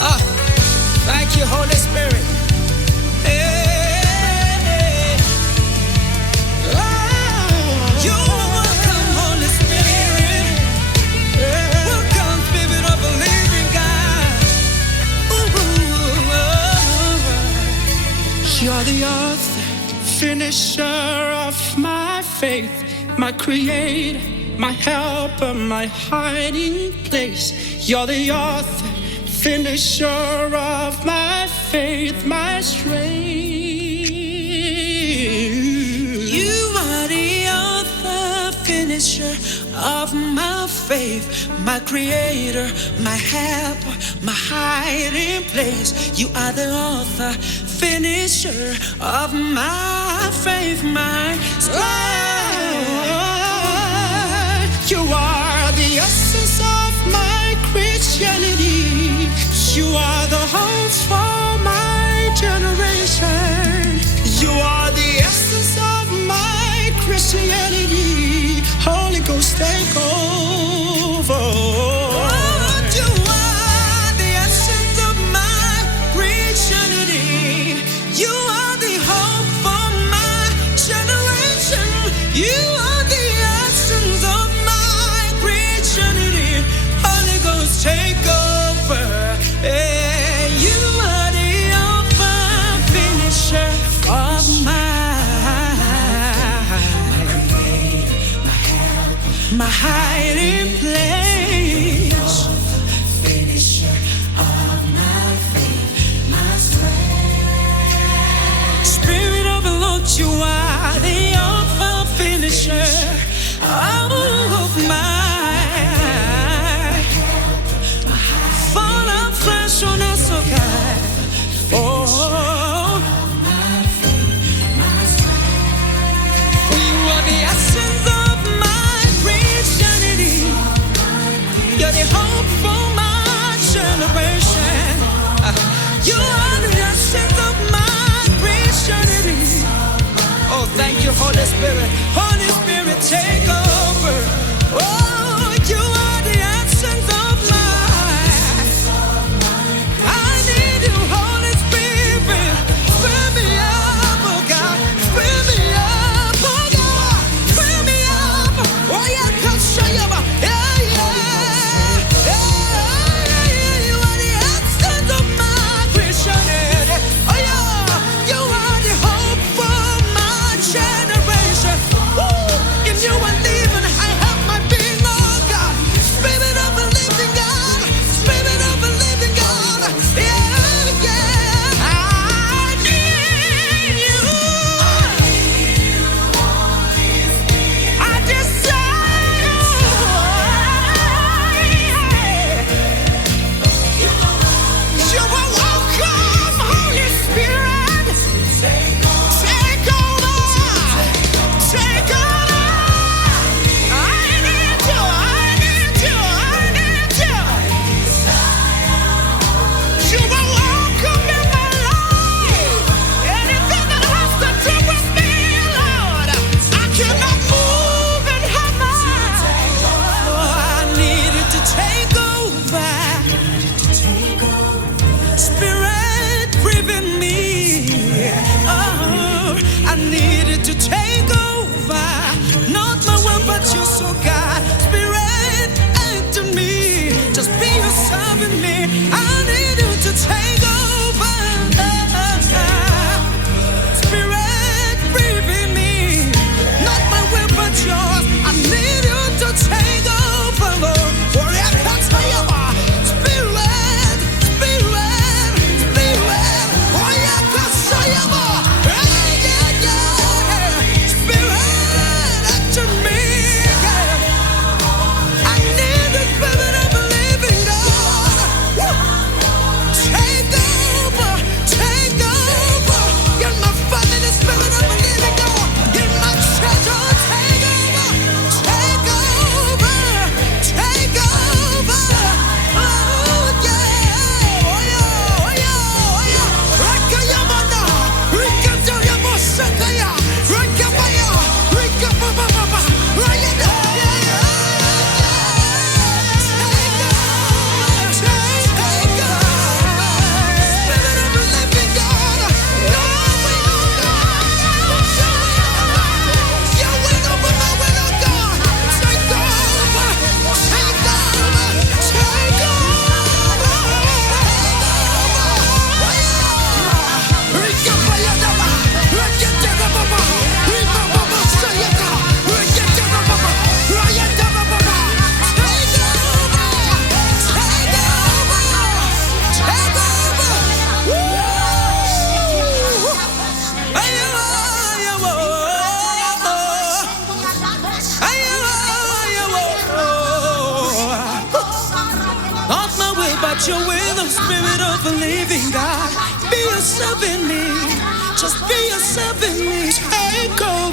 Ah, thank you, Holy Spirit. Hey, oh, you're welcome, Holy Spirit. Welcome, Spirit of the living God. You're the author, finisher of my faith, my creator, my helper, my hiding place. You're the author, finisher of my faith, my strength. You are the author, finisher of my faith, my creator, my helper, my hiding place. You are the author, finisher of my faith, my strength. You are the essence of my Christianity. You are the hope for my generation. You are the essence of my Christianity. Holy Ghost, take over. You are the essence of my Christianity. You are the hope for my generation. You are the essence of my Christianity. Holy Ghost, take over. Hey, you are the author, finisher of my hiding place. Finisher of my faith, my strength. Spirit of the Lord, you are the author, finisher of my fall of flesh on us, oh God. Oh, for you are the essence of my Christianity. You're the hope for my generation. You are the essence of my Christianity. Oh, thank you, Holy Spirit. Holy Spirit, take over. Oh, you are the essence of mine. I need you, Holy Spirit. Fill me up, oh God. Fill me up, oh God. Fill me up. Oh, yeah, come show you. Yeah, yeah. Yeah, you are the essence of my Christianity. Oh, yeah. You are the hope for my generation. Woo! In you I live. you're with the spirit of the living God. Be yourself in me. Just be yourself in me. Take over.